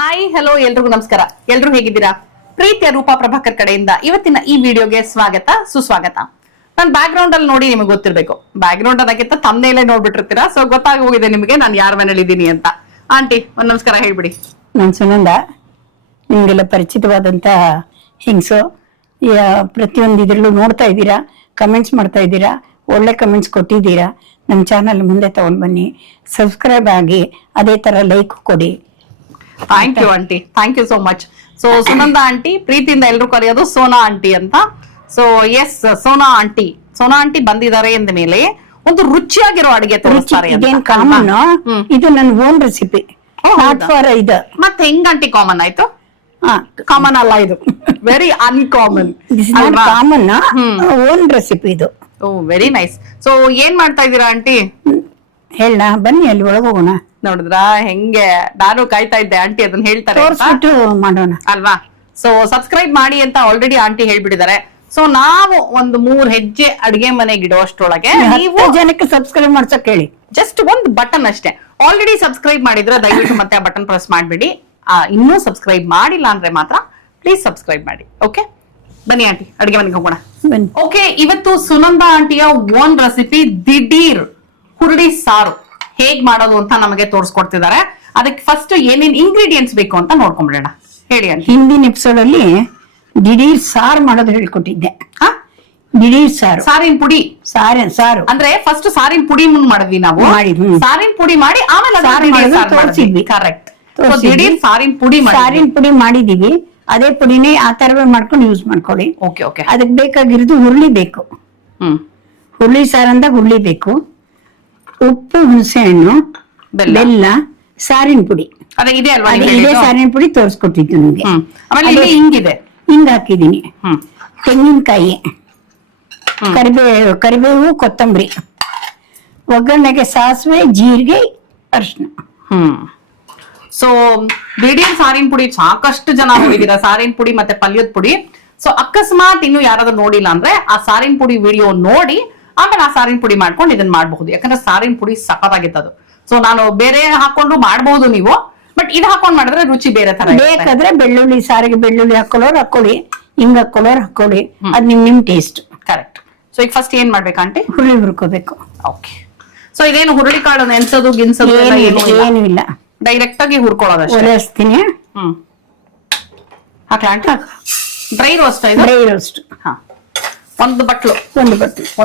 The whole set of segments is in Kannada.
ಹಾಯ್ ಹಲೋ ಎಲ್ರಿಗೂ ನಮಸ್ಕಾರ. ಎಲ್ರು ಹೇಗಿದ್ದೀರಾ? ಪ್ರೀತಿಯ ರೂಪಾ ಪ್ರಭಾಕರ್ ಕಡೆಯಿಂದ ಇವತ್ತಿನ ಈ ವಿಡಿಯೋಗೆ ಸ್ವಾಗತ ಸುಸ್ವಾಗತ. ನಾನು ಬ್ಯಾಕ್ ಗ್ರೌಂಡ್ ಅಲ್ಲಿ ನೋಡಿ ನಿಮಗೆ ಗೊತ್ತಿರ್ಬೇಕು. ಬ್ಯಾಕ್ ಗ್ರೌಂಡ್ ಅದಕ್ಕಿಂತ ತಮ್ಮನೇಲೆ ನೋಡ್ಬಿಟ್ಟಿರ್ತೀರಾ. ಸೊ ಗೊತ್ತಾಗಿ ಹೋಗಿದೆ ನಿಮಗೆ ನಾನು ಯಾರ ಮನೇಲಿ ಇದ್ದೀನಿ ಅಂತ. ಆಂಟಿ ಒಂದ್ ನಮಸ್ಕಾರ ಹೇಳ್ಬಿಡಿ. ನಾನು ಸುನಂದ, ನಿಮಗೆಲ್ಲ ಪರಿಚಿತವಾದಂತ ಹೆಂಗಸು. ಪ್ರತಿಯೊಂದು ಇದ್ರಲ್ಲೂ ನೋಡ್ತಾ ಇದ್ದೀರಾ, ಕಮೆಂಟ್ಸ್ ಮಾಡ್ತಾ ಇದ್ದೀರಾ, ಒಳ್ಳೆ ಕಮೆಂಟ್ಸ್ ಕೊಟ್ಟಿದ್ದೀರಾ. ನಮ್ಮ ಚಾನಲ್ ಮುಂದೆ ತಗೊಂಡ್ ಬನ್ನಿ, ಸಬ್ಸ್ಕ್ರೈಬ್ ಆಗಿ, ಅದೇ ತರ ಲೈಕ್ ಕೊಡಿ. Thank you aunty, thank you so much. So Sunanda aunty, ಪ್ರೀತಿಯಿಂದ ಎಲ್ರು ಕರೆಯೋದು ಸೋನಾ ಆಂಟಿ ಅಂತ. ಸೊ ಎಸ್, ಸೋನಾ ಆಂಟಿ ಬಂದಿದ್ದಾರೆ ಎಂದ ಮೇಲೆ ಒಂದು ರುಚಿಯಾಗಿರೋ ಅಡಿಗೆ ತೋರಿಸ್ತಾರೆ. ಇದೇನ್ ಕಾಮನ್, ಇದು ನನ್ನ ಓನ್ ರೆಸಿಪಿ, ನಾಟ್ ಫಾರ್ ಇದು. ಮತ್ತೆ ಹೆಂಗ್ ಆಂಟಿ ಕಾಮನ್ ಆಯ್ತು? ಕಾಮನ್ ಅಲ್ಲ ಇದು, very uncommon. Common own recipe ಇದು. ಓ ವೆರಿ ನೈಸ್. ಸೊ ಏನ್ ಮಾಡ್ತಾ ಇದ್ದೀರಾ ಆಂಟಿ? ಹೇಳ ಬನ್ನಿ, ಅಲ್ಲಿ ಒಳಗೆ ಹೋಗೋಣ. ನೋಡಿದ್ರಾ ಹೆಂಗೆ? ನಾನು ಕಾಯ್ತಾ ಇದ್ದೆ ಆಂಟಿ ಅದನ್ನ ಹೇಳ್ತಾರೆ ಅಂತ. ಮಾಡೋಣ ಅಲ್ವಾ? ಸೊ ಸಬ್ಸ್ಕ್ರೈಬ್ ಮಾಡಿ ಅಂತ ಆಲ್ರೆಡಿ ಆಂಟಿ ಹೇಳ್ಬಿಟ್ಟಿದ್ದಾರೆ. ಸೊ ನಾವು ಒಂದು 3 ಹೆಜ್ಜೆ ಅಡಿಗೆ ಮನೆಗೆ ಇಡುವಷ್ಟೊಳಗೆ ನೀವು ಜನಕ್ಕೆ ಸಬ್ಸ್ಕ್ರೈಬ್ ಮಾಡ್ಸಕ್ ಹೇಳಿ. ಜಸ್ಟ್ ಒಂದು ಬಟನ್ ಅಷ್ಟೇ. ಆಲ್ರೆಡಿ ಸಬ್ಸ್ಕ್ರೈಬ್ ಮಾಡಿದ್ರೆ ದಯವಿಟ್ಟು ಮತ್ತೆ ಆ ಬಟನ್ ಪ್ರೆಸ್ ಮಾಡ್ಬಿಡಿ. ಇನ್ನೂ ಸಬ್ಸ್ಕ್ರೈಬ್ ಮಾಡಿಲ್ಲ ಅಂದ್ರೆ ಮಾತ್ರ ಪ್ಲೀಸ್ ಸಬ್ಸ್ಕ್ರೈಬ್ ಮಾಡಿ. ಓಕೆ, ಬನ್ನಿ ಆಂಟಿ ಅಡಿಗೆ ಮನೆಗೆ ಹೋಗೋಣ. ಓಕೆ, ಇವತ್ತು ಸುನಂದ ಆಂಟಿಯ ಓನ್ ರೆಸಿಪಿ ದಿಢೀರ್ ಹುರುಳಿ ಸಾರು ಹೇಗ್ ಮಾಡೋದು ಅಂತ ನಮಗೆ ತೋರಿಸ್ಕೊಡ್ತಿದ್ದಾರೆ. ಅದಕ್ಕೆ ಫಸ್ಟ್ ಏನೇನ್ ಇಂಗ್ರೀಡಿಯೆಂಟ್ಸ್ ಬೇಕು ಅಂತ ನೋಡ್ಕೊಂಡ್ಬಿಡೋಣ. ಹೇಳಿ ಆಂಟಿ. ಹಿಂದಿನ ಎಪಿಸೋಡ್ ಅಲ್ಲಿ ದಿಢೀರ್ ಸಾರು ಮಾಡೋದು ಹೇಳ್ಕೊಟ್ಟಿದ್ದೆ. ದಿಢೀರ್ ಸಾರು, ಸಾರಿನ ಪುಡಿ. ಸಾರು ಅಂದ್ರೆ ಫಸ್ಟ್ ಸಾರಿನ ಪುಡಿ ಮುಂದ್ ಮಾಡಿದ್ವಿ ನಾವು. ಸಾರಿನ ಪುಡಿ ಮಾಡಿ ಆಮೇಲೆ ತೋರಿಸಿದ್ವಿ. ಕರೆಕ್ಟ್. ದಿಢೀರ್ ಸಾರಿನ ಪುಡಿ ಮಾಡಿದೀವಿ. ಅದೇ ಪುಡಿನೇ ಆ ತರವೇ ಮಾಡ್ಕೊಂಡು ಯೂಸ್ ಮಾಡ್ಕೊಳ್ಳಿ. Okay okay. ಅದಕ್ಕೆ ಬೇಕಾಗಿರೋದು ಹುರುಳಿ ಬೇಕು. ಹುರುಳಿ ಸಾರು ಅಂದಾಗ ಹುರುಳಿ ಬೇಕು, ಉಪ್ಪು, ಹುಣಸೆ ಹಣ್ಣು, ಬೆಲ್ಲ, ಸಾರಿನ ಪುಡಿ. ಇದೆ ಅಲ್ವಾ? ಇದೇ ಸಾರಿನ ಪುಡಿ ತೋರಿಸ್ಕೊಟ್ಟಿದ್ದು ನಿಮ್ಗೆ. ಹಿಂಗಿದೆ, ಹಿಂಗ್ ಹಾಕಿದೀನಿ. ತೆಂಗಿನಕಾಯಿ, ಕರಿಬೇವು, ಕೊತ್ತಂಬರಿ, ಒಗ್ಗರಣೆಗೆ ಸಾಸಿವೆ, ಜೀರಿಗೆ, ಅರಿಶಿನ. ಸೊ ದಿಢೀರ್ ಸಾರಿನ ಪುಡಿ ಸಾಕಷ್ಟು ಜನ ನೋಡಿದೀರಾ, ಸಾರಿನ ಪುಡಿ ಮತ್ತೆ ಪಲ್ಯದ ಪುಡಿ. ಸೊ ಅಕಸ್ಮಾತ್ ಇನ್ನು ಯಾರಾದ್ರೂ ನೋಡಿಲ್ಲ ಅಂದ್ರೆ ಆ ಸಾರಿನ ಪುಡಿ ವಿಡಿಯೋ ನೋಡಿ ಆಮೇಲೆ ಆ ಸಾರಿನ ಪುಡಿ ಮಾಡ್ಕೊಂಡು ಇದನ್ನ ಮಾಡಬಹುದು. ಯಾಕಂದ್ರೆ ಸಾರಿನ ಪುಡಿ ಸಖತ್ತಾಗಿತ್ತದು. ಸೊ ನಾನು ಬೇರೆ ಹಾಕೊಂಡು ಮಾಡಬಹುದು ನೀವು, ಬಟ್ ಇದು ಹಾಕೊಂಡ್ ಮಾಡಿದ್ರೆ ರುಚಿ ಬೇರೆ ತರ. ಬೇಕಾದ್ರೆ ಬೆಳ್ಳುಳ್ಳಿ ಸಾರಿಗೆ ಬೆಳ್ಳುಳ್ಳಿ ಹಾಕೊಳ್ಳೋರು ಹಾಕೊಳ್ಳಿ, ಹಿಂಗ್ ಹಾಕೊಳ್ಳೋರು ಹಾಕೊಳ್ಳಿ, ಅದ್ ನಿಮ್ ಟೇಸ್ಟ್. ಕರೆಕ್ಟ್. ಸೊ ಈಗ ಫಸ್ಟ್ ಏನ್ ಮಾಡ್ಬೇಕು ಆಂಟಿ? ಹುರುಳಿ ಹುರ್ಕೋಬೇಕು. ಓಕೆ. ಸೊ ಇದೇನು ಹುರುಳಿ ಕಾಳು ನೆನ್ಸೋದು ಗಿನ್ಸೋದು ಏನು ಇಲ್ಲ, ಡೈರೆಕ್ಟ್ ಆಗಿ ಹುರ್ಕೊಳ್ಳೋದು. ಒರೆಸ್ತೀನಿ. ಹಾಕ್ಲಾ aunty? Dry roast. Dry roast. ಒಂದು ಬಟ್ಲು, ಒಂದು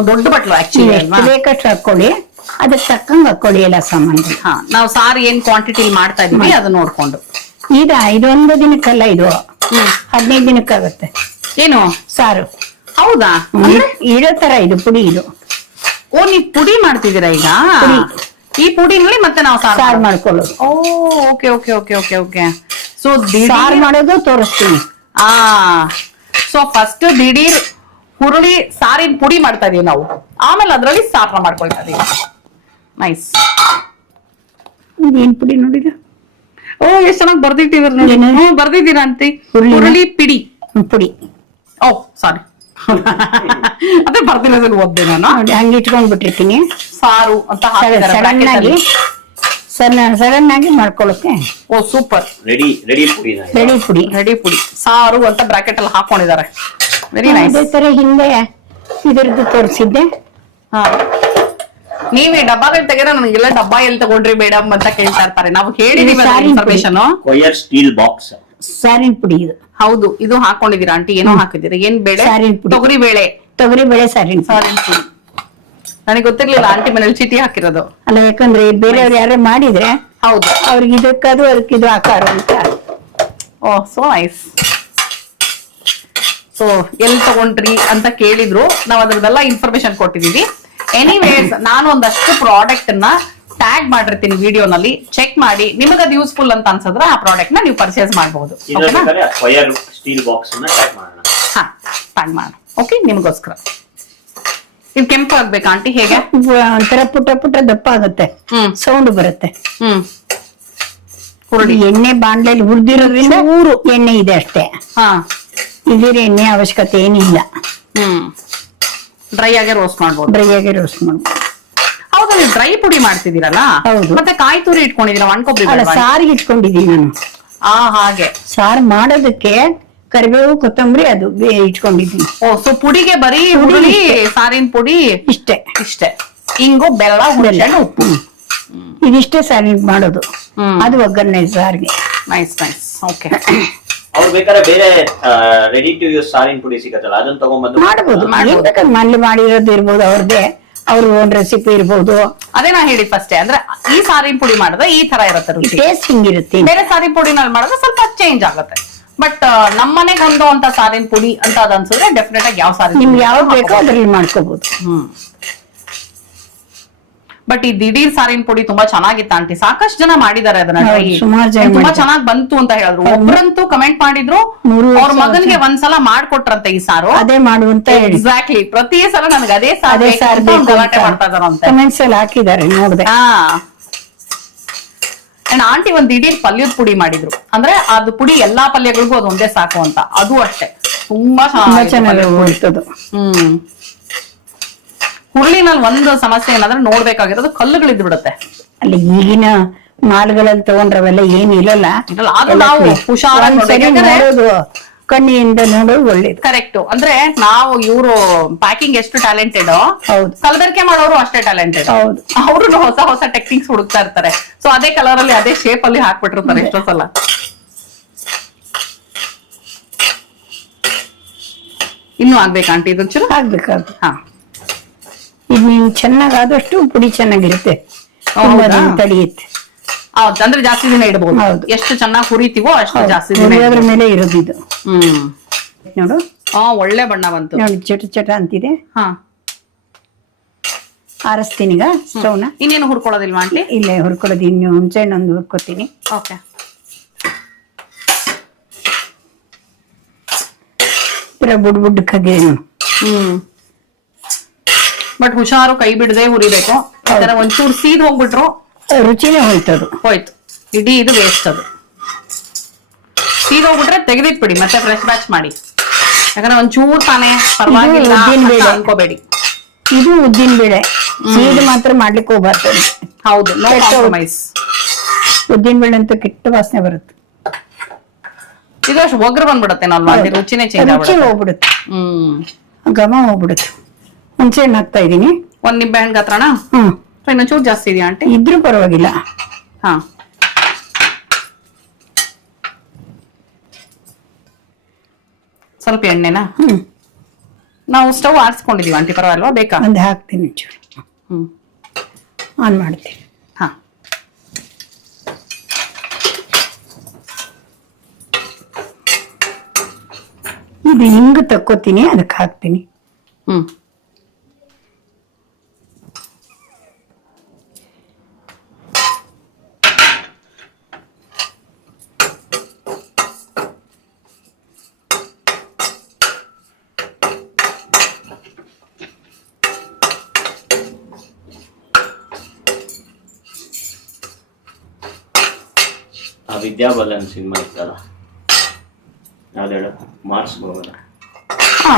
ದೊಡ್ಡ ಬಟ್ಲು ಆಕ್ಚುಲಿ. ಬೇಕಷ್ಟು ಹಾಕೊಳ್ಳಿ, ಅದಕ್ಕೆ ತಕ್ಕಂಗೆ ಹಾಕೊಳ್ಳಿ ಎಲ್ಲ ಸಾಮಾನು. ನಾವು ಸಾರು ಏನ್ ಕ್ವಾಂಟಿಟಿ ಮಾಡ್ತಾ ಇದೀವಿ ಅದು ನೋಡ್ಕೊಂಡು. ಇದೊಂದು ದಿನಕ್ಕಲ್ಲ, ಇದು 15 ದಿನಕ್ಕಾಗುತ್ತೆ. ಏನು ಸಾರು? ಹೌದಾ? ಇಡೋ ತರ ಇದು ಪುಡಿ. ಇದು ಓ, ನೀವ್ ಪುಡಿ ಮಾಡ್ತಿದ್ದೀರಾ ಈಗ? ಈ ಪುಡಿನಲ್ಲಿ ಮತ್ತೆ ನಾವು ಸಾರು ಮಾಡ್ಕೊಳ್ಳೋದು. Okay okay okay okay okay. So ಸಾರು ಮಾಡೋದು ತೋರಿಸ್ತೀನಿ. ಸೊ ಫಸ್ಟ್ ದಿಢೀರ್ ಹುರುಳಿ ಸಾರಿನ ಪುಡಿ ಮಾಡ್ತಾ ಇದೀವಿ ನಾವು, ಆಮೇಲೆ ಅದ್ರಲ್ಲಿ ಸಾರ ಮಾಡ್ಕೊಳ್ತಾ ಇದೀವಿ. ನೈಸ್. ಏನ್ ಪುಡಿ ನೋಡಿದ? ಓ, ಎಷ್ಟ್ ಚೆನ್ನಾಗಿ ಬರ್ದಿಟ್ಟಿದ್ರು ನೋಡಿ. ಬರ್ದಿದ್ದೀರಾ ಅಂತಿ? ಹುರುಳಿ ಪುಡಿ. ಓ ಸಾರಿ, ಅದೇ ಬರ್ದಿರೋದನ್ನ ಓದ್ದೆ ನಾನು. ಹಂಗೆ ಇಟ್ಕೊಂಡ್ಬಿಟ್ಟಿರ್ತೀನಿ. ಸಾರು ಅಂತ ಸಡನ್ ಆಗಿ ಮಾಡ್ಕೊಳ್ಳೋಕೆ. ಓ ಸೂಪರ್. ರೆಡಿ ಪುಡಿ ಸಾರು ಅಂತ ಬ್ರಾಕೆಟ್ ಅಲ್ಲಿ ಹಾಕೊಂಡಿದ್ದಾರೆ. Very nice. ಅದೇ ತರ ಹಿಂದೆ ಇದರದ್ದು ತೋರಿಸಿದ್ದೆ. ನೀವೇ ಡಬ್ಬಗಳು ತೆಗೆದ್ರೆ ನನಗೆಲ್ಲ ಡಬ್ಬ ಎಲ್ಲಿ ತಗೊಂಡ್ರಿ ಮೇಡಮ್ ಅಂತ ಕೇಳ್ತಾ ಇರ್ತಾರೆ. ನಾವು ಹೇಳಿದೀವಿ ಇನ್ಫಾರ್ಮೇಶನ್. ಸ್ಟೀಲ್ ಬಾಕ್ಸ್ ಸಾರಿನ ಪುಡಿ ಇದು. ಹೌದು, ಇದು ಹಾಕೊಂಡಿದೀರಾ ಆಂಟಿ? ಏನೋ ಹಾಕಿದೀರಾ? ಏನ್ ಬೇಳೆ? ತೊಗರಿ ಬೇಳೆ ಸಾರಿನ ಪುಡಿ. ನನಗೆ ಗೊತ್ತಿರ್ಲಿಲ್ಲ ಆಂಟಿ ಮನೇಲಿ ಚೀಟಿ ಹಾಕಿರೋದು. ಅಲ್ಲ, ಯಾಕಂದ್ರೆ ಬೇರೆಯವ್ರು ಯಾರೇ ಮಾಡಿದ್ರೆ ಹೌದು ಅವ್ರಿಗೆ ಇದಕ್ಕದು ಅದಕ್ಕಿದು ಆಕಾರ ಅಂತ. Oh so nice. ಸೊ ಎಲ್ಲಿ ತಗೊಂಡ್ರಿ ಅಂತ ಕೇಳಿದ್ರು, ನಾವ್ ಅದ್ರದ್ದೆಲ್ಲ ಇನ್ಫಾರ್ಮೇಶನ್ ಕೊಟ್ಟಿದೀವಿ. ಎನಿವೇಸ್, ನಾನು ಒಂದಷ್ಟು ಪ್ರಾಡಕ್ಟ್ ನ ಟ್ಯಾಗ್ ಮಾಡಿರ್ತೀನಿ ವಿಡಿಯೋನಲ್ಲಿ, ಚೆಕ್ ಮಾಡಿ ನಿಮಗೆ ಅದು ಯೂಸ್ಫುಲ್ ಅಂತ ಅನ್ಸಿದ್ರೆ ಆ ಪ್ರಾಡಕ್ಟ್ ನ ನೀವು ಪರ್ಚೇಸ್ ಮಾಡಬಹುದು. ಟ್ಯಾಗ್ ಮಾಡೋಣ. ಓಕೆ, ನಿಮಗೋಸ್ಕರ. ಇದು ಕೆಂಪು ಆಗ್ಬೇಕಾ ಆಂಟಿ? ಹೇಗೆ? ಒಂಥರ ಪುಟ್ಟ ದಪ್ಪ ಆಗುತ್ತೆ, ಸೌಂಡ್ ಬರುತ್ತೆ. ಹುರುಳಿ ಎಣ್ಣೆ ಬಾಂಡ್ಲಲ್ಲಿ ಹುರಿದಿರೋದ್ರಿಂದ ಎಣ್ಣೆ ಇದೆ ಅಷ್ಟೇ. ಇದ್ರ ಎಣ್ಣೆ ಅವಶ್ಯಕತೆ ಏನಿಲ್ಲ. ಡ್ರೈ ಆಗಿ ರೋಸ್ಟ್ ಮಾಡ್ಬೋದು. ಹೌದು, ನೀವು ಡ್ರೈ ಪುಡಿ ಮಾಡ್ತಿದ್ದೀರಲ್ಲ? ಹೌದು. ಮತ್ತೆ ಕಾಯಿ ತುರಿ ಇಟ್ಕೊಂಡಿದ್ದೀರಾ? ಒಣ ಕೊಬ್ಬರಿ ಸಾರಿಗೆ ಇಟ್ಕೊಂಡಿದ್ದೀನಿ ನಾನು. ಹಾಗೆ ಸಾರು ಮಾಡೋದಕ್ಕೆ ಕರಿಬೇವು ಕೊತ್ತಂಬರಿ ಅದು ಇಟ್ಕೊಂಡಿದ್ದೀನಿ. ಓ, ಸೊ ಪುಡಿಗೆ ಬರೀ ಹುರುಳಿ, ಸಾರಿನ ಪುಡಿ ಇಷ್ಟೇ. ಹಿಂಗು, ಬೆಲ್ಲ, ಹುಣಸೆಹಣ್ಣು, ಉಪ್ಪು. ಇದಿಷ್ಟೇ ಸಾರಿನ ಮಾಡೋದು. ಅದು ಒಗ್ಗರಣೆ ಸಾರಿಗೆ. ನೈಸ್. ಓಕೆ. ಅವ್ರು ಬೇಕಾದ್ರೆ ಬೇರೆ ರೆಡಿ ಟು ಯೂಸ್ ಸಾರಿನ ಪುಡಿ ಸಿಗತ್ತಲ್ಲ, ಅದನ್ನ ತಗೊಂಡ್ಬಂದು ಮಾಡ್ಬೋದು. ಮನೇಲಿ ಮಾಡಿರೋದು ಇರ್ಬೋದು, ಅವ್ರದೇ ಅವ್ರ ಓನ್ ರೆಸಿಪಿ ಇರ್ಬೋದು. ಅದೇ ನಾ ಹೇಳಿದ್ ಫಸ್ಟೇ, ಅಂದ್ರೆ ಈ ಸಾರಿನ ಪುಡಿ ಮಾಡಿದ್ರೆ ಈ ತರ ಇರುತ್ತೆ ರುಚಿ. ಟೇಸ್ಟ್ ಹಿಂಗಿರುತ್ತೆ. ಬೇರೆ ಸಾರಿನ ಪುಡಿನಲ್ಲಿ ಮಾಡಿದ್ರೆ ಸ್ವಲ್ಪ ಚೇಂಜ್ ಆಗುತ್ತೆ. ಬಟ್ ನಮ್ಮನೆಗೆ ಹೊಂದೋ ಅಂತ ಸಾರಿನ ಪುಡಿ ಅಂತ ಅದ್ ಅನ್ಸಿದ್ರೆ ಡೆಫಿನೆಟ್ ಆಗಿ ಯಾವ ಸಾರಿ ನಿಮ್ಗೆ ಯಾವ್ದು ಬೇಕೋ ಅದ್ರಲ್ಲಿ ಮಾಡ್ಕೋಬಹುದು. ಬಟ್ ಈ ದಿಢೀರ್ ಸಾರಿನ ಪುಡಿ ತುಂಬಾ ಚೆನ್ನಾಗಿತ್ತು ಆಂಟಿ. ಸಾಕಷ್ಟು ಜನ ಮಾಡಿದ್ದಾರೆ ಅದನ್ನ. ಸುಮಾರು ಜನ ತುಂಬಾ ಚೆನ್ನಾಗಿ ಬಂತು ಅಂತ ಹೇಳಿದ್ರು. ಒಬ್ರಂತೂ ಕಮೆಂಟ್ ಮಾಡಿದ್ರು, ಅವ್ರ ಮಗನ್ಗೆ ಒಂದ್ಸಲ ಮಾಡ್ಕೊಟ್ರಂತೆ ಈ ಸಾರು. ಅದೇ ಮಾಡುವಂತ ಹೇಳಿ. ಎಕ್ಸಾಕ್ಟ್ಲಿ, ಪ್ರತಿ ಸಲ ನನಗೆ ಅದೇ ಸಾರು ಗಲಾಟೆ ಮಾಡ್ತಾ ಇದಾರಂತೆ. ಕಮೆಂಟ್ಸ್ ಎಲ್ಲ ಹಾಕಿದ್ದಾರೆ, ನೋಡಿದೆ. ಆಂಟಿ ಒಂದ್ ದಿಢೀರ್ ಪಲ್ಯದ ಪುಡಿ ಮಾಡಿದ್ರು. ಅಂದ್ರೆ ಅದು ಪುಡಿ ಎಲ್ಲಾ ಪಲ್ಯಗಳಿಗೂ ಅದು ಒಂದೇ ಸಾಕು ಅಂತ. ಅದು ಅಷ್ಟೇ ತುಂಬಾ ಚೆನ್ನಾಗಿ ಹೋಗ್ತದೆ. ಹುರುಳಿನಲ್ಲಿ ಒಂದು ಸಮಸ್ಯೆ ಏನಂದ್ರೆ ನೋಡ್ಬೇಕಾಗಿರೋದು ಕಲ್ಲುಗಳಿದ್ದು ಬಿಡುತ್ತೆ. ಅಲ್ಲಿ ಈಗಿನ ಮಾಲ್ಗಳಲ್ಲಿ ತಗೊಂಡ್ರವೆಲ್ಲ ಏನ್ ಇರಲ್ಲ. ಅದು ನಾವು ಹುಷಾರಾಗಿ ನೋಡೋದು, ಕಣ್ಣಿಯಿಂದ ನೋಡೋದು ಒಳ್ಳೇದು. ಕರೆಕ್ಟ್. ಅಂದ್ರೆ ನಾವು ಇವರು ಪ್ಯಾಕಿಂಗ್ ಎಷ್ಟು ಟ್ಯಾಲೆಂಟೆಡ್, ಹೌದು, ಕಲಬೆರಕೆ ಮಾಡೋರು ಅಷ್ಟೇ ಟ್ಯಾಲೆಂಟೆಡ್. ಹೌದು, ಅವರು ಹೊಸ ಹೊಸ ಟೆಕ್ನಿಕ್ಸ್ ಹುಡುಕ್ತಾ ಇರ್ತಾರೆ. ಸೊ ಅದೇ ಕಲರ್ ಅಲ್ಲಿ ಅದೇ ಶೇಪ್ ಅಲ್ಲಿ ಹಾಕ್ಬಿಟ್ಟಿರ್ತಾರೆ ಎಷ್ಟೋ ಸಲ. ಇನ್ನು ಆಗ್ಬೇಕಾ ಆಂಟಿ ಇದು ಚೂರು? ಆಗ್ಬೇಕಾಗ್ತದೆ. ಹಾ, ಇದು ನೀವು ಚೆನ್ನಾಗಾದಷ್ಟು ಪುಡಿ ಚೆನ್ನಾಗಿರುತ್ತೆ, ತಡೆಯುತ್ತೆ. ಹೌದು, ಅಂದ್ರೆ ಜಾಸ್ತಿ ದಿನ ಇಡಬಹುದು. ಹೌದು, ಎಷ್ಟು ಚೆನ್ನಾಗಿ ಹುರಿತೀವೋ ಅಷ್ಟು ಜಾಸ್ತಿ ದಿನ. ಅದ್ರ ಮೇಲೆ ಇರೋದು ಇದು. ನೋಡು, ಒಳ್ಳೆ ಬಣ್ಣ ಬಂತು ನೋಡಿ, ಚಟ ಚಟ ಅಂತಿದೆ. ಹಾ, ಆರಿಸ್ತೀನಿಗ ಸ್ಟವ್ನ. ಇನ್ನೇನು ಹುರ್ಕೊಳ್ಳೋದಿಲ್ವಾ ಆಂಟಿ? ಇಲ್ಲೇ ಹುರ್ಕೊಳ್ಳೋದು. ಇನ್ನು ಹುಣಸೆಹಣ್ಣೊಂದು ಹುರ್ಕೊತೀನಿ. ಓಕೆ. ಬುಡ್ ಬುಡ್ಡಕ್ಕಾಗಿದೆ ನೋಡು. ಬಟ್ ಹುಷಾರು, ಕೈ ಬಿಡದೆ ಹುರಿಬೇಕು. ಒಂಚೂರು ಸೀದ್ ಹೋಗ್ಬಿಟ್ರು ರುಚಿನೇ ಹೋಯ್ತದು. ಹೋಯ್ತು, ಇಡೀ ಇದು ವೇಸ್ಟ್. ಅದು ಸೀದ್ ಹೋಗ್ಬಿಟ್ರೆ ತೆಗೆದಿಟ್ಬಿಡಿ, ಮತ್ತೆ ಫ್ರೆಶ್ ಬ್ಯಾಚ್ ಮಾಡಿ. ಯಾಕಂದ್ರೆ ಒಂಚೂರು ತಾನೇ ಪರವಾಗಿಲ್ಲ ಅನ್ಕೋಬೇಡಿ. ಇದು ಉದ್ದಿನ ಬೇಳೆ, ಸೀದ್ ಮಾತ್ರ ಮಾಡ್ಲಿಕ್ಕೆ ಹೋಗ್ಬಾರ್ದು. ಹೌದು, ನೋ ಕಾಂಪ್ರಮೈಸ್. ಉದ್ದಿನ ಬೇಳೆ ಅಂತ ಕೆಟ್ಟ ವಾಸನೆ ಬರುತ್ತೆ. ಇದು ಅಷ್ಟು ಒಗ್ರು ಬಂದ್ಬಿಡುತ್ತೆ, ರುಚಿನೇ ಚೇಂಜ್ ಹೋಗ್ಬಿಡುತ್ತೆ. ಘಮ ಹೋಗ್ಬಿಡುತ್ತೆ. ಹುಣಸೆಹಣ್ಣು ಹಾಕ್ತಾ ಇದೀನಿ. ಒಂದ್ ನಿಂಬೆ ಹಣ್ಣು ಹತ್ರಣ. ಇನ್ನೊಂಚೂರು ಜಾಸ್ತಿ ಇದೆಯಾ ಆಂಟಿ? ಇದ್ರೂ ಪರವಾಗಿಲ್ಲ. ಹಾ, ಸ್ವಲ್ಪ ಎಣ್ಣೆನಾ? ನಾವು ಸ್ಟವ್ ಆರಿಸ್ಕೊಂಡಿದೀವಿ ಆಂಟಿ, ಪರವಾಗಿಲ್ವಾ? ಬೇಕಾ? ಒಂದು ಹಾಕ್ತೀನಿ ಚೂರು. ಆನ್ ಮಾಡ್ತೀನಿ. ಹಾ, ಇದು ಹಿಂಗು ತಕ್ಕೋತೀನಿ, ಅದಕ್ಕೆ ಹಾಕ್ತೀನಿ. ವಿದ್ಯಾಬಾಲನ್ ಸಿನಿಮಾ ಇತ್ತಲ್ಲ, ಯಾವ್ದು ಮಾರ್ಕ್ಸ್ ಬರೋಲ್ಲ.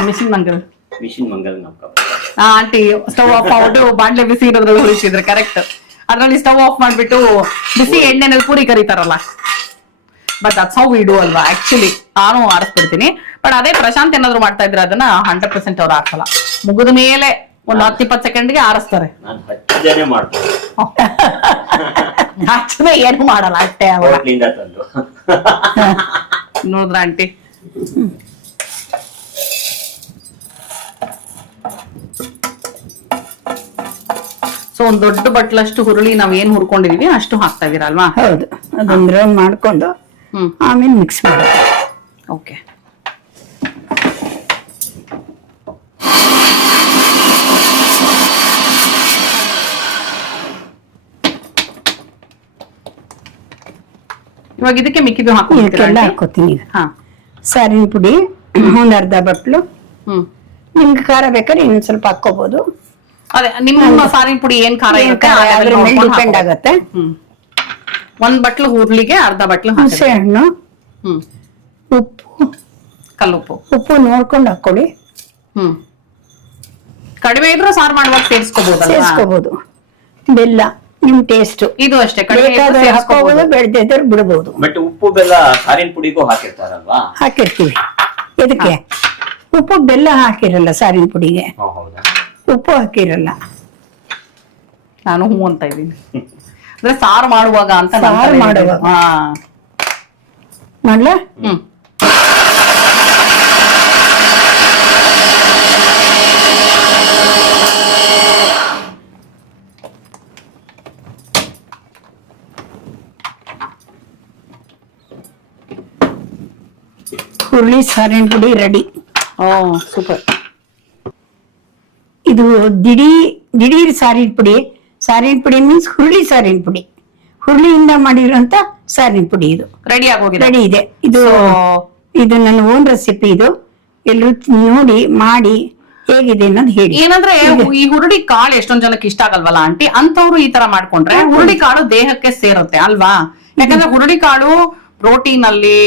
Mission Mangal. Mission Mangal aunty stove off ಮಾಡ್ಬಿಟ್ಟು ಬಾಂಡ್ಲೆ ಬಿಸಿ ಇರೋದ್ರಲ್ಲಿ ಹೊಳಿಸಿದ್ರೆ ಕರೆಕ್ಟ್. ಅದ್ರಲ್ಲಿ ಸ್ಟವ್ ಆಫ್ ಮಾಡ್ಬಿಟ್ಟು ಬಿಸಿ ಎಣ್ಣೆನಲ್ಲಿ ಪೂರಿ ಕರೀತಾರಲ್ಲ. But that's how we do ಅಲ್ವಾ ಆಕ್ಚುಲಿ. ನಾನು ಆರಿಸ್ಬಿಡ್ತೀನಿ. ಬಟ್ ಅದೇ ಪ್ರಶಾಂತ್ ಏನಾದ್ರು ಮಾಡ್ತಾ ಇದ್ರೆ ಅದನ್ನ 100% ಅವ್ರು ಹಾಕಲ್ಲ. ಮುಗಿದ ಮೇಲೆ ಒಂದು 10-20 ಸೆಕೆಂಡ್ಗೆ ಆರಿಸ್ತಾರೆ. ಹಚ್ಚದೆ ಏನು ಮಾಡಲ್ಲ ಅಷ್ಟೇ. ನೋಡಿದ್ರ ಆಂಟಿ? ಸೊ ಒಂದ್ ದೊಡ್ಡ ಬಟ್ಲಷ್ಟು ಹುರುಳಿ ನಾವ್ ಏನ್ ಹುರ್ಕೊಂಡಿದೀವಿ ಅಷ್ಟು ಹಾಕ್ತಾ ಇದೀರ ಅಲ್ವಾ? ಹೌದು, ಅದೊಂದ್ ರೌಂಡ್ ಮಾಡ್ಕೊಂಡು ಆಮೇಲೆ ಮಿಕ್ಸ್ ಮಾಡಿ. ಓಕೆ. ಇವಾಗ ಇದಕ್ಕೆ ಮಿಕ್ಕಿದ್ದು ಹಾಕೋತೀನಿ. ಸಾರಿನ ಪುಡಿ ಒಂದ್ ಅರ್ಧ ಬಟ್ಲು. ನಿಮ್ಗೆ ಖಾರ ಬೇಕಾದ್ರೆ ಇನ್ನೊಂದ್ ಸ್ವಲ್ಪ ಹಾಕೋಬಹುದು. ಅದೇ ನಿಮ್ಮ ಸಾರಿನ ಪುಡಿ ಏನ್ ಖಾರ ಇರುತ್ತೆ ಡಿಪೆಂಡ್ ಆಗತ್ತೆ. ಒಂದ್ ಬಟ್ಲು ಹುರ್ಲಿಗೆ ಅರ್ಧ ಬಟ್ಲು ಹುಣಸೆ ಹಣ್ಣು, ಉಪ್ಪು, ಕಲ್ಲುಪ್ಪು. ಉಪ್ಪು ನೋಡ್ಕೊಂಡು ಹಾಕೊಳ್ಳಿ. ಕಡಿಮೆ ಇದ್ರೂ ಸಾರು ಮಾಡುವಾಗ ಸೇರಿಸ್ಕೋಬಹುದು. ಬೆಲ್ಲ ನಿಮ್ ಟೇಸ್ಟ್. ಇದು ಅಷ್ಟೇ ಕಡಿಮೆ ಇದ್ರೆ ಬೇಕಾದ್ರೆ ಸೇರಿಸ್ಕೊಬೋದು. ಹಾಕೋಬಹುದು, ಬೆಳೆದಿದ್ರೆ ಬಿಡಬಹುದು. ಬಟ್ ಉಪ್ಪು ಬೆಲ್ಲ ಸಾರಿನ ಪುಡಿಗೂ ಹಾಕಿರ್ತಾರಲ್ವಾ? ಹಾಕಿರ್ತೀವಿ. ಇದಕ್ಕೆ ಉಪ್ಪು ಬೆಲ್ಲ ಹಾಕಿರಲ್ಲ ಸಾರಿನ ಪುಡಿಗೆ, ಹೌದಾ? ಉಪ್ಪು ಹಾಕಿರಲ್ಲ. ನಾನು ಹೂ ಅಂತ ಇದ್ದೀನಿ. ಅಂದ್ರೆ ಸಾರು ಮಾಡುವಾಗ ಅಂತ ನಾನು ಸಾರು ತಲೆಯಲ್ಲಿ ಮಾಡುವಾಗ. ಹಾ. ಮಾಡ್ಲಾ? ಹ್ಮ್. ಹುರುಳಿ ಸಾರಿನ ಪುಡಿ ರೆಡಿ. ಸೂಪರ್. ಇದು ದಿಢೀರ್ ಸಾರಿನ ಪುಡಿ. ಸಾರಿನ ಪುಡಿ ಮೀನ್ಸ್ ಹುರುಳಿ ಸಾರಿನ ಪುಡಿ, ಹುರುಳಿಯಿಂದ ಮಾಡಿರೋಂತ ಸಾರಿನ ಪುಡಿ. ಇದು ರೆಡಿ ಆಗೋಗಿದೆ. ರೆಡಿ ಇದೆ. ಇದು So- ಇದು ನನ್ನ ಓನ್ ರೆಸಿಪಿ. ಇದು ಎಲ್ಲರೂ ನೋಡಿ ಮಾಡಿ ಹೇಗಿದೆ ಅನ್ನೋದು ಹೇಳಿ. ಏನಂದ್ರೆ ಈ ಹುರುಳಿ ಕಾಳು ಎಷ್ಟೊಂದ್ ಜನಕ್ಕೆ ಇಷ್ಟ ಆಗಲ್ವಲ್ಲ ಆಂಟಿ, ಅಂತವ್ರು ಈ ತರ ಮಾಡ್ಕೊಂಡ್ರೆ ಹುರುಳಿ ಕಾಳು ದೇಹಕ್ಕೆ ಸೇರುತ್ತೆ ಅಲ್ವಾ? ಯಾಕಂದ್ರೆ ಹುರುಳಿ ಕಾಳು ಪ್ರೋಟೀನ್ ಅಲ್ಲಿ,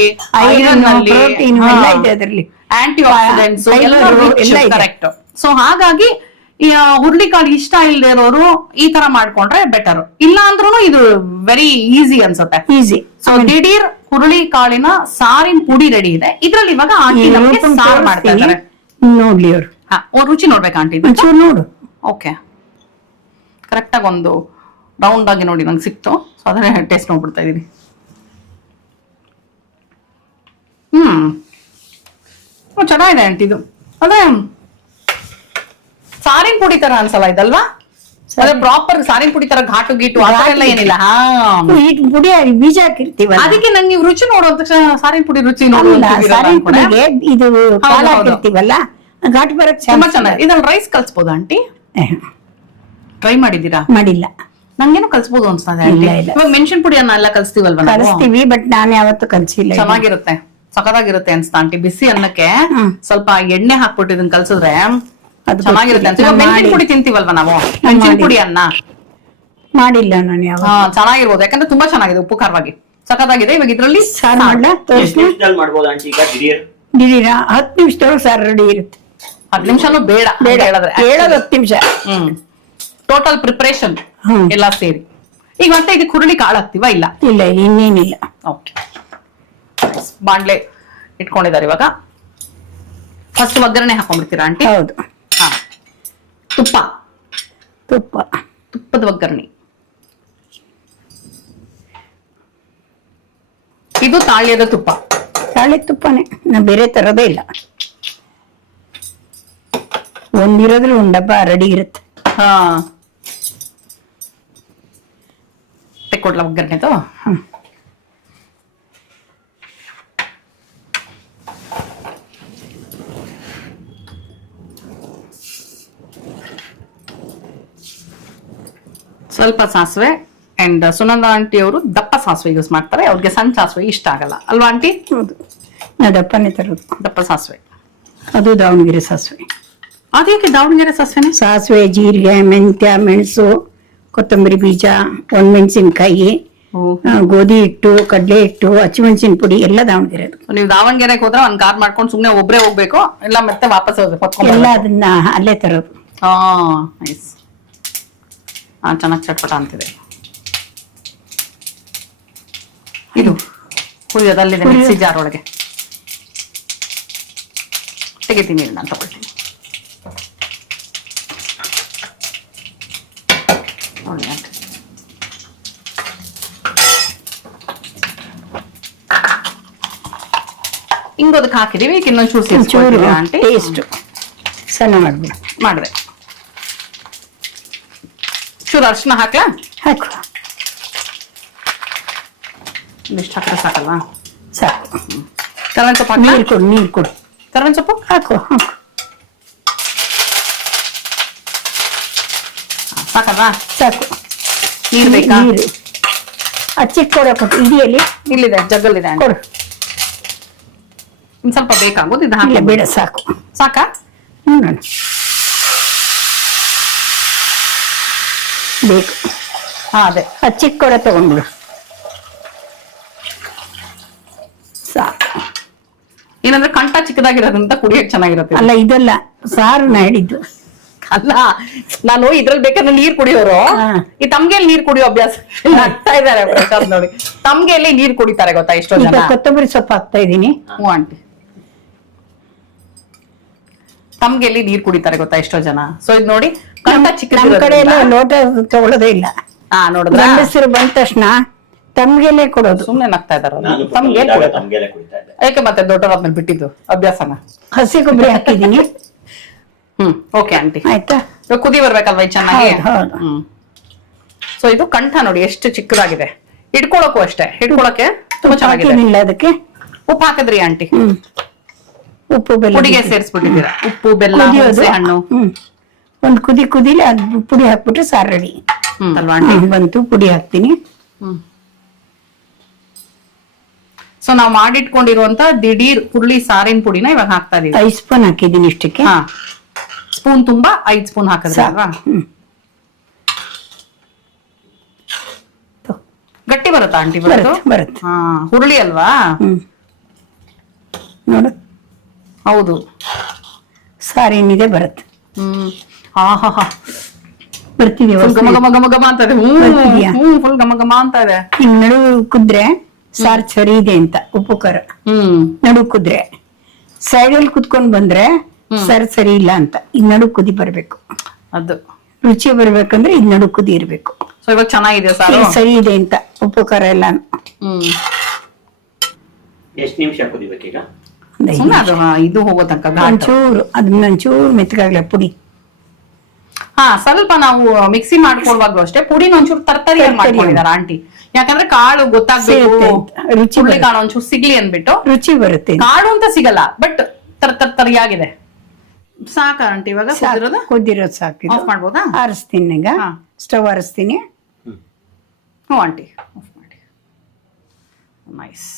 ಐರನ್ ಅಲ್ಲಿ, ಪ್ರೋಟೀನ್ ಎಲ್ಲ ಇದೆ ಅದರಲ್ಲಿ. ಆಂಟಿ ಆಕ್ಸಿಡೆಂಟ್ಸ್ ಎಲ್ಲ ಎಲ್ಲ ಇದೆ. ಕರೆಕ್ಟ್. ಸೊ ಹಾಗಾಗಿ ಈ ಹುರುಳಿ ಕಾಳು ಇಷ್ಟ ಇಲ್ಲದೆ ಇರೋರು ಈ ತರ ಮಾಡ್ಕೊಂಡ್ರೆ ಬೆಟರ್. ಇಲ್ಲ ಅಂದ್ರೂ ಇದು ವೆರಿ ಈಸಿ ಅನ್ಸುತ್ತೆ. ಈಸಿ. ಸೊ ದಿಢೀರ್ ಹುರುಳಿ ಕಾಳಿನ ಸಾರಿನ ಪುಡಿ ರೆಡಿ ಇದೆ. ಇದ್ರಲ್ಲಿ ಇವಾಗ ಆಂಟಿ ನಮಗೆ ಸಾರು ಮಾಡ್ತಾ ಇದ್ದಾರೆ. ನೋಡ್ಲಿ ಅವ್ರು. ರುಚಿ ನೋಡ್ಬೇಕಾ ಆಂಟಿ? ಒಂಚೂರು ನೋಡು. ಓಕೆ, ಕರೆಕ್ಟ್ ಆಗಿ ಒಂದು ರೌಂಡ್ ಆಗಿ ನೋಡಿ ನಂಗೆ ಸಿಕ್ತು. ಸೊ ಅದನ್ನೇ ಟೇಸ್ಟ್ ನೋಡ್ಬಿಡ್ತಾ ಇದೀನಿ. ಚೆನ್ನಾಗಿದೆ ಆಂಟಿ ಇದು. ಅದೇ ಸಾರಿನ ಪುಡಿ ತರ ಅನ್ಸಲ್ಲ ಇದಲ್ವಾ? ಅದೇ ಪ್ರಾಪರ್ ಸಾರಿನ ಪುಡಿ ತರ ಘಾಟು ಗೀಟು ಆ ತರ ಎಲ್ಲ ಏನಿಲ್ಲ. ಈ ಪುಡಿ ಬೀಜ ಹಾಕಿರ್ತೀವಲ್ಲ, ಅದಕ್ಕೆ ನಂಗೆ ನೀವು ರುಚಿ ನೋಡುವ ತಕ್ಷಣ ಸಾರಿನ ಪುಡಿ ರುಚಿ ಅಲ್ಲ, ನೋಡುವ ಸಾರಿನ ಪುಡಿಗೆ ಇದು ಕಾಳು ಹಾಕಿರ್ತೀವಲ್ಲ, ಘಾಟ್ ಬರಕ್ ತುಂಬಾ ಚೆನ್ನಾಗಿ. ಇದ್ರಲ್ಲಿ ರೈಸ್ ಕಲ್ಸ್ಬೋದಾ ಆಂಟಿ? ಟ್ರೈ ಮಾಡಿದೀರಾ? ಮಾಡಿಲ್ಲ. ನಂಗೇನು ಕಲ್ಸ್ಬೋದು ಅನ್ಸ್ತದೆ ಆಂಟಿ. ಇಲ್ಲ, ಇಲ್ಲ. ಇವಾಗ ಮೆಣಸಿನ ಪುಡಿಯನ್ನ ಎಲ್ಲ ಕಲ್ಸ್ತೀವಲ್ವಾ ನಾವು? ಕಲಿಸ್ತೀವಿ, ಬಟ್ ನಾನು ಯಾವತ್ತೂ ಕಲ್ಸಿಲ್ಲ. ಚೆನ್ನಾಗಿರುತ್ತೆ, ಸಖತ್ತಾಗಿರುತ್ತೆ ಅನ್ಸ್ತಾ ಆಂಟಿ. ಬಿಸಿ ಅನ್ನಕ್ಕೆ ಸ್ವಲ್ಪ ಎಣ್ಣೆ ಹಾಕ್ಬಿಟ್ಟು ಇದನ್ನ ಕಲ್ಸಿದ್ರೆ ಅದು ಚೆನ್ನಾಗಿರುತ್ತೆ ಅಂತ. ಇವಾಗ ಮೆಣಸಿನ ಪುಡಿ ತಿಂತೀವಲ್ವಾ ನಾವು, ಮೆಣಸಿನ ಪುಡಿ ಅನ್ನ ಮಾಡಿಲ್ಲ ನಾನು ಯಾವ. ಚೆನ್ನಾಗಿರ್ಬೋದು. ಯಾಕಂದ್ರೆ ತುಂಬಾ ಚೆನ್ನಾಗಿದೆ, ಉಪ್ಪು ಖಾರವಾಗಿ ಸಖತ್ತಾಗಿದೆ. ಇವಾಗ ಇದ್ರಲ್ಲಿ ಸಾರು ಮಾಡ್ಲಾ? ಎಷ್ಟು ತೋರಿಸ್ಲಾ? ನಿಮಿಷದಲ್ಲಿ ಮಾಡ್ಬೋದು ಆಂಟಿ ಈಗ ದಿಢೀರ್? ದಿಢೀರ 10 ನಿಮಿಷದೊಳಗೆ ಸಾರು ರೆಡಿ ಇರುತ್ತೆ. 10 ನಿಮಿಷನೂ ಬೇಡ ಬೇಡ, ಹೇಳಿದ್ರೆ ಹೇಳೋದು 10 ನಿಮಿಷ. ಟೋಟಲ್ ಪ್ರಿಪರೇಷನ್ ಹ್ಮ್. ಎಲ್ಲ ಸೇರಿ. ಈಗ ಮತ್ತೆ ಇದಕ್ಕೆ ಹುರುಳಿ ಕಾಳು ಹಾಕ್ತಿವಾ? ಇಲ್ಲ, ಇಲ್ಲ, ಇನ್ನೇನಿಲ್ಲ. ಓಕೆ. ಬಾಂಡ್ಲೆ ಇಟ್ಕೊಂಡಿದ್ದಾರೆ. ಇವಾಗ ಫಸ್ಟ್ ಒಗ್ಗರಣೆ ಹಾಕೊಂಡ್ಬಿಡ್ತೀರಾ ಆಂಟಿ? ಹೌದು. ಹಾ. ತುಪ್ಪದ ಒಗ್ಗರಣೆ. ಇದು ತಾಳ್ಯದ ತುಪ್ಪ. ತಾಳಿ ತುಪ್ಪನೇ, ನಾ ಬೇರೆ ತರೋದೇ ಇಲ್ಲ. ಒಂದಿರೋದ್ರಲ್ಲಿ ಒಂದ್ ಡಬ್ಬ ರೆಡಿ ಇರುತ್ತೆ. ಹಾ, ತೆಕ್ಕೊಡ್ಲ ಒಗ್ಗರಣೆದು. ಸ್ವಲ್ಪ ಸಾಸಿವೆ. ಅಂಡ್ ಸುನಂದ ಆಂಟಿ ಅವರು ದಪ್ಪ ಸಾಸಿವೆ ಯೂಸ್ ಮಾಡ್ತಾರೆ, ಅವ್ರಿಗೆ ಸಣ್ಣ ಸಾಸಿವೆ ಇಷ್ಟ ಆಗಲ್ಲ ಅಲ್ವಾ ಆಂಟಿ? ಹೌದು, ನಾ ದಪ್ಪನೇ ತರೋದು. ದಪ್ಪ ಸಾಸಿವೆ, ಅದು ದಾವಣಗೆರೆ ಸಾಸಿವೆ. ಅದಕ್ಕೆ ದಾವಣಗೆರೆ ಸಾಸಿವೆನೆ? ಸಾಸಿವೆ, ಜೀರಿಗೆ, ಮೆಂತ್ಯ, ಮೆಣಸು, ಕೊತ್ತಂಬರಿ ಬೀಜ, ಒಣಮೆಣಸಿನ್ಕಾಯಿ, ಗೋಧಿ ಹಿಟ್ಟು, ಕಡಲೆ ಹಿಟ್ಟು, ಹಸಿಮೆಣಸಿನ ಪುಡಿ ಎಲ್ಲ ದಾವಣಗೆರೆ. ನೀವು ದಾವಣಗೆರೆಗೆ ಹೋದ್ರೆ ಒಂದ್ ಕಾರ್ ಮಾಡ್ಕೊಂಡು ಸುಮ್ನೆ ಒಬ್ರೇ ಹೋಗ್ಬೇಕು, ಇಲ್ಲ ಮತ್ತೆ ವಾಪಸ್ ಎಲ್ಲ ಅದನ್ನ ಅಲ್ಲೇ ತರೋದು. ನೈಸ್. ಚೆನ್ನಾಗಿ ಚಟ್ಪಟ ಅಂತಿದೆ. ಇದು ಹುರಿಯೋದಲ್ಲಿದೆ ಮಿಕ್ಸಿ ಜಾರ್ ಒಳಗೆ. ತೆಗಿತೀನಿ, ನಾನು ತಗೊಳ್ತೀನಿ. ನೋಡಿ ಆಂಟಿ, ಹಿಂಗೋದಕ್ಕೆ ಹಾಕಿದೀವಿ. ಈಗ ಇನ್ನೊಂದು ಚೂರು ಸೇರಿಸ್ಕೊಳ್ತೀವಿ ಆಂಟಿ. ಟೇಸ್ಟ್ ಸಣ್ಣ ಮಾಡ್ಬಿಡು. ಮಾಡಿದೆ. ಚೂರು ಅರ್ಶಿನ ಹಾಕ್ಲಾ? ಹಾಕು. ಇಷ್ಟು ಹಾಕಿದ್ರೆ ಸಾಕಲ್ವಾ? ಸಾಕು. ಕರ್ಬೇವಿನ ಸೊಪ್ಪು ಹಾಕ್ಲಾ? ನೀರು ಕೊಡು, ನೀರು ಕೊಡು. ಕರ್ಬೇವಿನ ಸೊಪ್ಪು ಹಾಕು, ಹಾಕು. ಸಾಕಲ್ವಾ? ಸಾಕು. ನೀರು ಬೇಕಾ? ನೀರು ಅಚ್ಚಿಟ್ಟು ಕೊಡ, ಕೊಟ್ಟು ಇದೆಯಲ್ಲಿ ಇಲ್ಲಿದೆ, ಜಗ್ಗಲ್ಲಿದೆ ಆಂಟಿ. ಕೊಡು. ಇನ್ ಸ್ವಲ್ಪ ಬೇಕಾಗೋದು ಇದು ಇಲ್ಲ, ಹಾಕಿ. ಬೇಡ, ಸಾಕು. ಸಾಕಾ? ನೋಡೋಣ. ಬೇಕು. ಅದೇ ಹಚ್ಚಿಟ್ಟು ಕೊಡ ತಗೊಂಡ್ಬಿಡು. ಸಾಕು. ಏನಂದ್ರೆ ಕಂಠ ಚಿಕ್ಕದಾಗಿರೋದ್ರಿಂದ ಕುಡಿಯಕ್ ಚೆನ್ನಾಗಿರುತ್ತೆ. ಅಲ್ಲ, ಇದಲ್ಲ ಸಾರು ನಾ ಹೇಳಿದ್ದು. ಅಲ್ಲ ನಾನು ಇದ್ರಲ್ಲಿ ಬೇಕಾದ್ರೆ ನೀರ್ ಕುಡಿಯೋರು ಹಾ. ಈ ತಮ್ಗೆಲ್ಲಿ ನೀರ್ ಕುಡಿಯೋ ಅಭ್ಯಾಸ ಆಗ್ತಾ ಇದಾರೆ ಪ್ರಸಾದ್ ನೋಡಿ. ತಮ್ಗೆಲ್ಲಿ ನೀರ್ ಕುಡಿತಾರೆ ಗೊತ್ತಾ ಎಷ್ಟೋ ಈಗ ಜನ. ಕೊತ್ತಂಬರಿ ಸೊಪ್ಪು ಹಾಕ್ತಾ ಇದೀನಿ. ಹ್ಞೂ ಆಂಟಿ, ತಮ್ಗೆಲ್ಲಿ ನೀರ್ ಕುಡಿತಾರೆ ಗೊತ್ತಾ ಎಷ್ಟೋ ಜನ. ಸೊ ಇದು ನೋಡಿ ಕಂಠ ನಮ್ ಕಡೆ ಎಲ್ಲ ಚಿಕ್ಕ ಲೋಟ ತಗೊಳ್ಳೋದೇ ಇಲ್ಲ. ನೋಡಿದ್ರ ಗಂಡಸರು ಬಂದ ತಕ್ಷಣ ತಮ್ಗೆಲೆ ಕೊಡೋದು. ಸುಮ್ನೆ ನಗ್ತಾ ಇದಾರ. ನಾನು ತಮ್ಗೆ ತಮ್ಗೆಲೆ ಕುಡಿತಾ ಇದ್ದೆ. ಯಾಕೆ ಮತ್ತೆ ದೊಡ್ಡವ್ರಾದ್ಮೇಲೆ ಬಿಟ್ಟಿದ್ದು ಅಭ್ಯಾಸನ. ಹಸಿ ಕೊಬ್ಬರಿ ಹಾಕಿದೀನಿ. ಓಕೆ ಆಂಟಿ, ಆಯ್ತಾ? ಇವಾಗ ಕುದಿ ಬರ್ಬೇಕಲ್ವಾ ಇದು ಚೆನ್ನಾಗಿ. ಹೌದು. ಸೊ ಇದು ಕಂಠ ನೋಡಿ ಎಷ್ಟು ಚಿಕ್ಕದಾಗಿದೆ. ಹಿಡ್ಕೊಳಕ್ಕೂ ಅಷ್ಟೇ, ಹಿಡ್ಕೊಳಕ್ಕೆ ತುಂಬಾ ಚೆನ್ನಾಗಿದೆ. ಹಾಕಿದಿಲ್ಲ ಅದಕ್ಕೆ. ಉಪ್ಪು ಹಾಕಿದ್ರಿ ಆಂಟಿ? ಉಪ್ಪು ಬೆಲ್ಲ ಪುಡಿಗೆ ಸೇರಿಸ್ಬಿಟ್ಟಿದ್ದೀರಾ ಉಪ್ಪು ಬೆಲ್ಲ ಕುದಿಯೋದು. ಹುಣಸೆ ಹಣ್ಣು. ಒಂದ್ ಕುದಿಲಿ ಅದು ಪುಡಿ ಹಾಕ್ಬಿಟ್ರೆ ಸಾರು ರೆಡಿ ಅಲ್ವಾ ಆಂಟಿ? ಬಂತು. ಪುಡಿ ಹಾಕ್ತೀನಿ. ಸೊ ನಾವು ಮಾಡಿಟ್ಕೊಂಡಿರುವಂತ ದಿಢೀರ್ ಹುರುಳಿ ಸಾರಿನ ಪುಡಿನ ಇವಾಗ ಹಾಕ್ತಾ ಇದೀವಿ. 5 ಸ್ಪೂನ್ ಹಾಕಿದೀನಿ ಇಷ್ಟಕ್ಕೆ. ಹಾ, ಸ್ಪೂನ್ ತುಂಬಾ 5 ಸ್ಪೂನ್ ಹಾಕಿದ್ರೆ ಅಲ್ವಾ? ಗಟ್ಟಿ ಬರುತ್ತಾ ಆಂಟಿ? ಬರುತ್ತೆ ಬರುತ್ತೆ. ಹಾ, ಹುರುಳಿ ಅಲ್ವಾ? ನೋಡು ಹೌದು. ಸಾರು ಏನಿದೆ ಬರುತ್ತೆ. ಆಹಾ, ಬರ್ತಿದೆ ಫುಲ್ ಘಮ ಘಮ ಘಮ ಘಮ ಅಂತ ಇದೆ. ಬರ್ತಿದ್ಯಾ? ಫುಲ್ ಘಮ ಘಮ ಅಂತ ಇದೆ. ಹಿಂಗ್ ನಡು ಕುದ್ರೆ ಸಾರು ಸರಿ ಇದೆ ಅಂತ. ಉಪ್ಪು ಖಾರ ನಡು ಕುದ್ರೆ. ಸೈಡಲ್ಲಿ ಕುತ್ಕೊಂಡ್ ಬಂದ್ರೆ ಸಾರು ಸರಿ ಇಲ್ಲ ಅಂತ. ಇದ್ ನಡು ಕುದಿ ಬರ್ಬೇಕು. ಅದು ರುಚಿ ಬರ್ಬೇಕಂದ್ರೆ ಇದ್ ನಡು ಕುದಿ ಇರ್ಬೇಕು. ಸೊ ಇವಾಗ ಚೆನ್ನಾಗಿದೆ ಸಾರು. ಇದು ಸರಿ ಇದೆ ಅಂತ ಉಪ್ಪು ಖಾರ ಎಲ್ಲ. ಎಷ್ಟು ನಿಮಿಷ ಕುದಿಬೇಕೀಗ? ಸುಮ್ಮನೆ ಅದು ಇದು ಹೋಗೋ ತನಕ ಘಾಟು. ಒಂಚೂರು ಅದನ್ನ ಒಂಚೂರು ಮೆತ್ತಗಾಗ್ಲ ಪುಡಿ. ಹಾ, ಸ್ವಲ್ಪ ನಾವು ಮಿಕ್ಸಿ ಮಾಡ್ಕೊಳ್ವಾಗ್ಲೂ ಅಷ್ಟೇ ಪುಡಿನ ಒಂಚೂರು ತರ್ತರಿಯಾಗಿ ಮಾಡ್ಕೊಂಡಿದಾರ ಆಂಟಿ. ಯಾಕಂದ್ರೆ ಕಾಳು ಗೊತ್ತಾಗ್ಬೇಕು, ಸಿಗುತ್ತೆ ಅಂತ. ರುಚಿ ಹುರುಳಿ ಬರುತ್ತೆ. ಕಾಳು ಒಂಚೂರು ಸಿಗ್ಲಿ ಅನ್ಬಿಟ್ಟು. ರುಚಿ ಬರುತ್ತೆ. ಕಾಳು ಅಂತ ಸಿಗಲ್ಲ, ಬಟ್ ತರಿಯಾಗಿದೆ. ಸಾಕ ಆಂಟಿ ಇವಾಗ ಕುದಿರೋದು? ಕುದಿರೋದು ಸಾಕಿದು. ಆಫ್ ಮಾಡ್ಬೋದಾ? ಆರಿಸ್ತೀನಿ ಈಗ. ಹಾ. ಸ್ಟವ್ ಆರಿಸ್ತೀನಿ. ಹ್ಞೂ ಆಂಟಿ, ಆಫ್ ಮಾಡಿ. ನೈಸ್.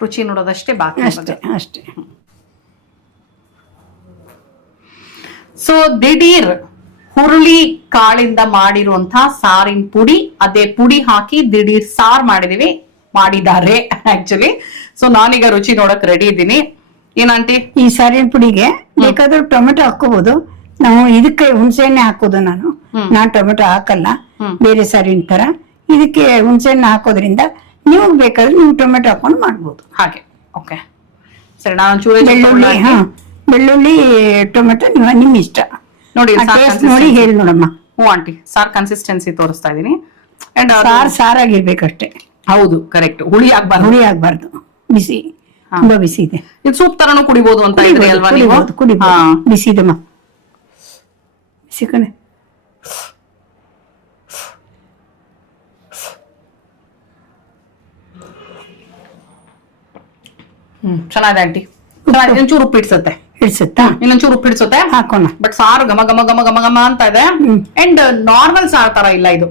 ರುಚಿ ನೋಡೋದಷ್ಟೇ ಬಾಕಿ. ಅಷ್ಟೇ ಅಷ್ಟೇ. ಸೊ ದಿಢೀರ್ ಹುರುಳಿ ಕಾಳಿಂದ ಮಾಡಿರುವಂತಹ ಸಾರಿನ ಪುಡಿ, ಅದೇ ಪುಡಿ ಹಾಕಿ ದಿಢೀರ್ ಸಾರ್ ಮಾಡಿದ್ದಾರೆ ಆಕ್ಚುಲಿ. ಸೊ ನಾನೀಗ ರುಚಿ ನೋಡಕ್ ರೆಡಿ ಇದ್ದೀನಿ. ಏನಂಟಿ? ಈ ಸಾರಿನ ಪುಡಿಗೆ ಬೇಕಾದ್ರೆ ಟೊಮೆಟೊ ಹಾಕೋಬಹುದು. ನಾವು ಇದಕ್ಕೆ ಹುಣಸೆಹಣ್ಣೆ ಹಾಕೋದು. ನಾನ್ ಟೊಮೆಟೊ ಹಾಕಲ್ಲ, ಬೇರೆ ಸಾರಿನ ತರ. ಇದಕ್ಕೆ ಹುಣಸೆಹಣ್ಣೆ ಹಾಕೋದ್ರಿಂದ ನೀವು ಬೇಕಾದ್ರೆ ನೀವು ಟೊಮೆಟೊ ಹಾಕೊಂಡು ಮಾಡ್ಬೋದು. ಹಾಗೆ. ಓಕೆ ಸರಿ, ನಾನು ಒಂಚೂರು ಬೆಳ್ಳುಳ್ಳಿ, ಬೆಳ್ಳುಳ್ಳಿ ಟೊಮೆಟೊ ನಿಮ್ ಇಷ್ಟ ನೋಡಿ. ನೋಡಿ ಹೇಳಿ ನೋಡಮ್ಮ. ಹ್ಞೂ ಆಂಟಿ, ಸಾರ್ ಕನ್ಸಿಸ್ಟೆನ್ಸಿ ತೋರಿಸ್ತಾ ಇದೀನಿ. ಅಂಡ್ ಸಾರಾಗಿರ್ಬೇಕಷ್ಟೇ. ಹೌದು, ಕರೆಕ್ಟ್. ಹುಳಿ ಆಗ್ಬಾರ್ದು. ಹುಳಿ ಆಗ್ಬಾರ್ದು. ಬಿಸಿ, ತುಂಬಾ ಬಿಸಿ ಇದೆ. ಇದು ಸೂಪ್ ತರನು ಕುಡಿಬಹುದು ಅಂತ ಇದ್ರಿ ಅಲ್ವಾ ನೀವು? ಕುಡಿಬಹುದು. ಬಿಸಿ ಇದಮ್ಮ, ಬಿಸಿ ಕಣೆ. ಚೆನ್ನಾಗಿದೆ ಆಂಟಿ. ಇನ್ನೊಂಚೂರು ಉಪ್ಪು ಇಡ್ಸುತ್ತೆ. ಇಡ್ಸುತ್ತಾ? ಇನ್ನೊಂಚೂರು ಉಪ್ಪು ಇಡ್ಸುತ್ತೆ. ಹಾಕೋಣ. ಬಟ್ ಸಾರು ಘಮ ಘಮ ಘಮ ಘಮ ಘಮ ಅಂತ ಇದೆ. ಅಂಡ್ ನಾರ್ಮಲ್ ಸಾರು ತರ ಇಲ್ಲ ಇದು.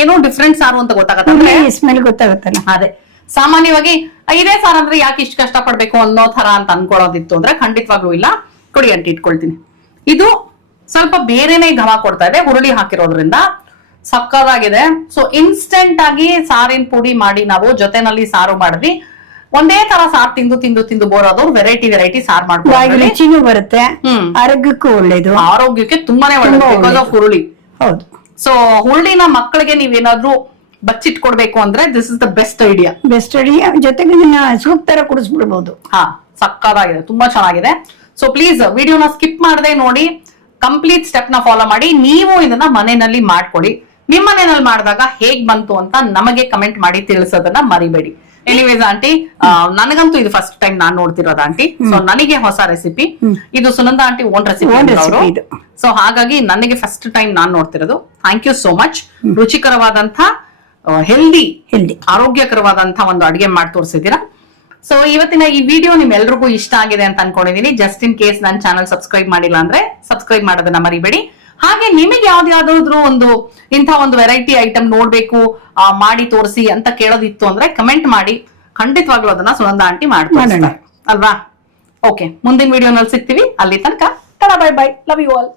ಏನೋ ಡಿಫ್ರೆಂಟ್ ಸಾರು ಅಂತ ಗೊತ್ತಾಗತ್ತೆ. ಸ್ಮೆಲ್ ಗೊತ್ತಾಗತ್ತಲ್ಲ. ಅದೇ ಸಾಮಾನ್ಯವಾಗಿ ಇದೇ ಸಾರು ಅಂದ್ರೆ ಯಾಕೆ ಇಷ್ಟು ಕಷ್ಟ ಪಡ್ಬೇಕು ಅನ್ನೋ ತರ ಅಂತ ಅನ್ಕೊಳ್ಳೋದಿತ್ತು ಅಂದ್ರೆ ಖಂಡಿತವಾಗ್ಲೂ ಇಲ್ಲ. ಕೊಡಿ ಆಂಟಿ, ಇಟ್ಕೊಳ್ತೀನಿ. ಇದು ಸ್ವಲ್ಪ ಬೇರೆನೆ ಘಮ ಕೊಡ್ತಾ ಇದೆ, ಹುರುಳಿ ಹಾಕಿರೋದ್ರಿಂದ ಸಕ್ಕದಾಗಿದೆ. ಸೊ ಇನ್ಸ್ಟೆಂಟ್ ಆಗಿ ಸಾರಿನ ಪುಡಿ ಮಾಡಿ ನಾವು ಜೊತೆನಲ್ಲಿ ಸಾರು ಮಾಡಿದ್ವಿ. ಒಂದೇ ತರ ಸಾರು ತಿಂದು ತಿಂದು ತಿಂದು ಬೋರ್ ಆದವ್ರು ವೆರೈಟಿ ಸಾರು ಮಾಡ್ಕೊಂಡು ರುಚಿನೂ ಬರುತ್ತೆ, ಆರೋಗ್ಯಕ್ಕೂ ಒಳ್ಳೇದು. ಆರೋಗ್ಯಕ್ಕೆ ತುಂಬಾನೇ ಒಳ್ಳೇದು ಬಿಕಾಸ್ ಆಫ್ ಹುರುಳಿ. ಹೌದು. ಸೊ ಹುರುಳಿನ ಮಕ್ಕಳಿಗೆ ನೀವೇನಾದ್ರೂ ಬಚ್ಚಿಟ್ಕೊಡ್ಬೇಕು ಅಂದ್ರೆ this is the best idea. Best idea. ಜೊತೆಗೆ ಸೂಪ್ ತರ ಕುಡಿಸ್ಬಿಡ್ಬೋದು. ಹಾ, ಸಕ್ಕದಾಗಿದೆ, ತುಂಬಾ ಚೆನ್ನಾಗಿದೆ. ಸೊ ಪ್ಲೀಸ್ ವಿಡಿಯೋನ ಸ್ಕಿಪ್ ಮಾಡದೆ ನೋಡಿ, ಕಂಪ್ಲೀಟ್ ಸ್ಟೆಪ್ ನ ಫಾಲೋ ಮಾಡಿ. ನೀವು ಇದನ್ನ ಮನೆಯಲ್ಲಿ ಮಾಡ್ಕೊಡಿ. ನಿಮ್ಮ ಮನೆಯಲ್ಲಿ ಮಾಡಿದಾಗ ಹೇಗ್ ಬಂತು ಅಂತ ನಮಗೆ ಕಮೆಂಟ್ ಮಾಡಿ ತಿಳಿಸೋದನ್ನ ಮರಿಬೇಡಿ. ಎನಿವೇಸ್ ಆಂಟಿ, ನನಗಂತೂ ಇದು ಫಸ್ಟ್ ಟೈಮ್ ನಾನ್ ನೋಡ್ತಿರೋದು ಆಂಟಿ. ಸೊ ನನಗೆ ಹೊಸ ರೆಸಿಪಿ ಇದು. ಸುನಂದಾ ಆಂಟಿ ಓನ್ ರೆಸಿಪಿ ಅವರು. ಸೊ ಹಾಗಾಗಿ ನನಗೆ ಫಸ್ಟ್ ಟೈಮ್ ನಾನ್ ನೋಡ್ತಿರೋದು. Thank you so much. ರುಚಿಕರವಾದಂತ ಹೆಲ್ದಿ ಆರೋಗ್ಯಕರವಾದಂತ ಒಂದು ಅಡಿಗೆ ಮಾಡಿ ತೋರಿಸಿದೀರಾ. ಸೊ ಇವತ್ತಿನ ಈ ವಿಡಿಯೋ ನಿಮ್ಮೆಲ್ರಿಗೂ ಇಷ್ಟ ಆಗಿದೆ ಅಂತ ಅನ್ಕೊಂಡಿದೀನಿ. ಜಸ್ಟ್ ಇನ್ ಕೇಸ್ ನನ್ನ ಚಾನಲ್ ಸಬ್ಸ್ಕ್ರೈಬ್ ಮಾಡಿಲ್ಲ ಅಂದ್ರೆ ಸಬ್ಸ್ಕ್ರೈಬ್ ಮಾಡೋದನ್ನ ಮರಿಬೇಡಿ. ಹಾಗೆ ನಿಮಗೆ ಯಾವ್ದಾದ್ರು ಇಂಥ ಒಂದು ವೆರೈಟಿ ಐಟಮ್ ನೋಡ್ಬೇಕು, ಮಾಡಿ ತೋರಿಸಿ ಅಂತ ಕೇಳೋದಿತ್ತು ಅಂದ್ರೆ ಕಮೆಂಟ್ ಮಾಡಿ. ಖಂಡಿತವಾಗ್ಲೂ ಅದನ್ನ ಸುನಂದಾ ಆಂಟಿ ಮಾಡ್ತಾರೆ ಅಲ್ವಾ? ಓಕೆ, ಮುಂದಿನ ವಿಡಿಯೋನಲ್ಲಿ ಸಿಗ್ತೀವಿ. ಅಲ್ಲಿ ತನಕ bye bye. Love you all.